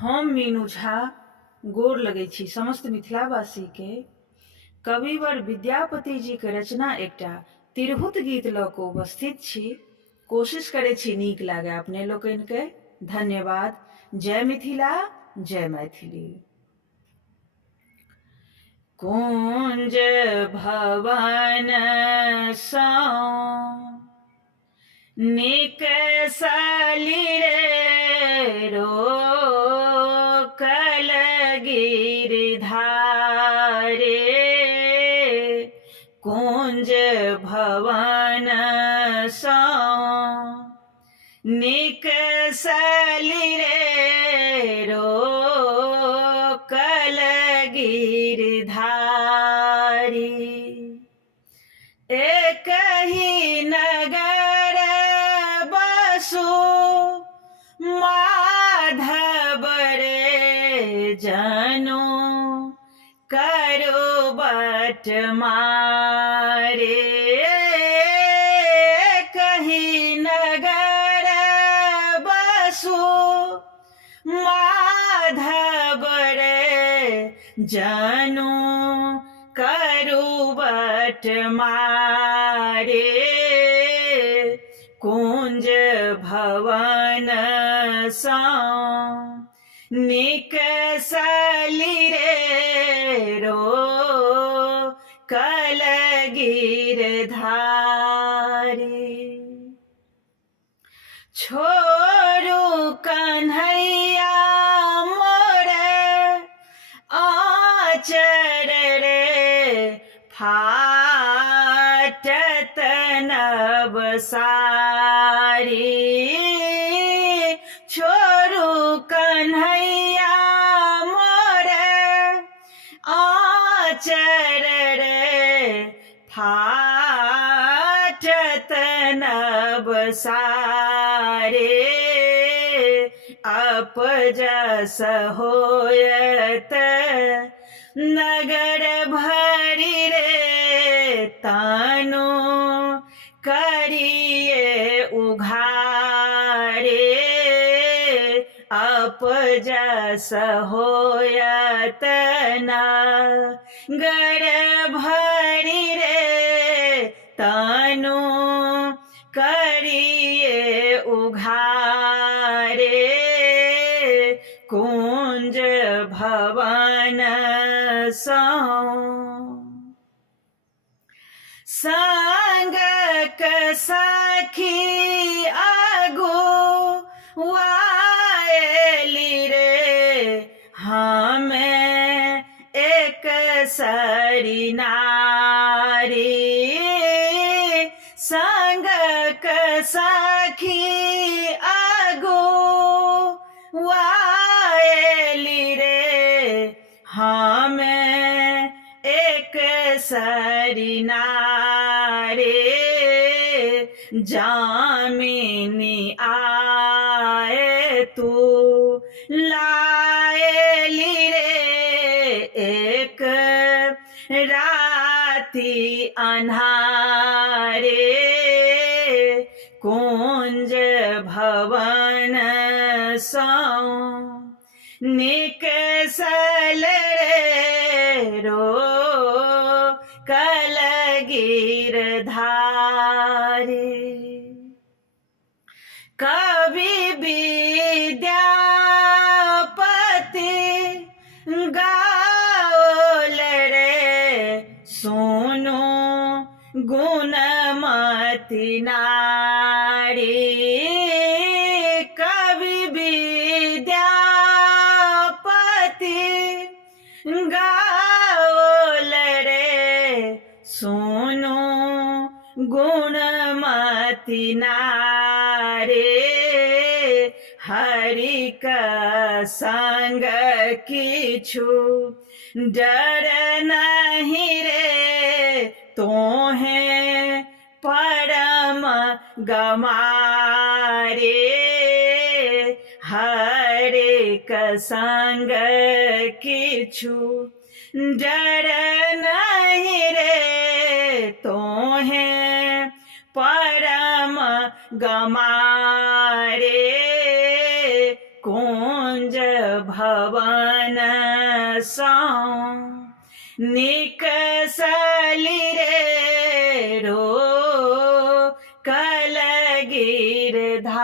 हम मीनू झा गोर लगै छी समस्त मिथिलावासी के। कविवर विद्यापति जी के रचना एकटा तिरहुत गीत लऽ कऽ उपस्थित छी। कोशिश करै छी नीक लागे अपने लोकनि के। धन्यवाद। जय मिथिला, जय मैथिली। कुंज भवन सँ निकसली रे रोकल गिरधारे। कुंज भवन सँ निकसली रे रोकल गिरधारी। एक ही नगर बसु माधव रे जनु करो बट मारे। कही नगर बसु माधव रे जनु करू बट मारे। कुंज भवन सँ निकसली रे रोकल गिरधारी। छोड़ू कन्हैया मोरे आचर रे फाटत नव सारी। छोड़ू कन्हैया मोरे आचर रे फाटत नव सारे। अपजस होयत नगर भरी रे तनु करिए उघारे। अपजस होयत नगर भरी रे तनु करिए उघारे। कुंज भवन सँ संगक सखी अगुआएली रे हमें एक सरी नारी। संगक सखी अगुआएली रे हमें एक सरी नारी। जामिनी आए तू लाएली रे एक राती अन्हारे। कुंज भवन सँ निकसल रे रोकल गिरधारी। कवि विद्यापति गाओल रे सुनु गुणमती नारी। कवि विद्यापति गाओल रे सुनु गुणमती नारी। हरि का संग किछु डर नहीं रे तोहें परम गमारे। हरि का संग किछु डर नहीं रे तोहें परम गमारे। कौन कुंज भवन सौ निकसली रे रो कल गिरधारी।